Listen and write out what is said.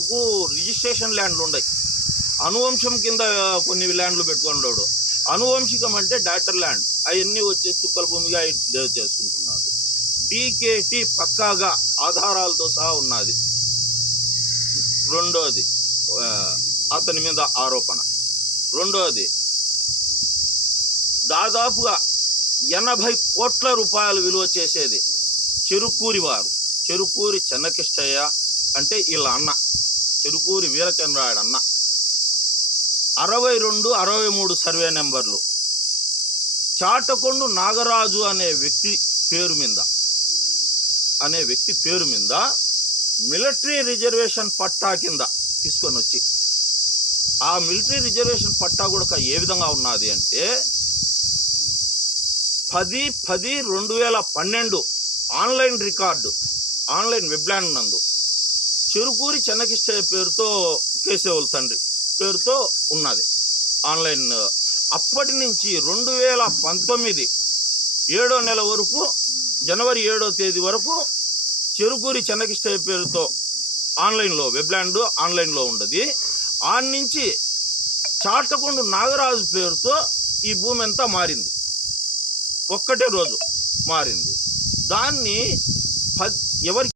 వరకు రిజిస్ట్రేషన్ ల్యాండ్లు ఉన్నాయి. అనువంశం కింద కొన్ని ల్యాండ్లు పెట్టుకున్నాడు. అనువంశికం అంటే డాక్టర్ ల్యాండ్, అవన్నీ వచ్చేసి చుక్కల భూమిగా చేసుకుంటున్నారు. డీకేటీ పక్కాగా ఆధారాలతో సహా ఉన్నది. రెండోది అతని మీద ఆరోపణ. రెండోది దాదాపుగా 80 కోట్ల రూపాయలు విలువ చేసేది చెరుకూరి వారు, చెరుకూరి చెన్నకిష్టయ్య అంటే వీళ్ళ అన్న, చెరుకూరి వీరచంద్రాయుడు అన్న, 62, 63 సర్వే నెంబర్లు చాటకొండు నాగరాజు అనే వ్యక్తి పేరు మీద మిలిటరీ రిజర్వేషన్ పట్టా కింద తీసుకొని వచ్చి, ఆ మిలిటరీ రిజర్వేషన్ పట్టా కూడా ఏ విధంగా ఉన్నది అంటే 10/10/2012 ఆన్లైన్ రికార్డు, ఆన్లైన్ వెబ్లాండ్ నందు చెరుకూరి చెన్నకిష్టయ్య పేరుతో కేశవుల తండ్రి పేరుతో ఉన్నది ఆన్లైన్. అప్పటి నుంచి 2019 7వ నెల వరకు, జనవరి 7వ తేదీ వరకు చెరుకూరి చెన్నకిష్టయ్య పేరుతో ఆన్లైన్లో వెబ్లాండ్ ఆన్లైన్లో ఉండదు. ఆ నుంచి చాటకొండు నాగరాజు పేరుతో ఈ భూమి అంతా మారింది, ఒక్కటే రోజు మారింది. దాన్ని ఎవరికి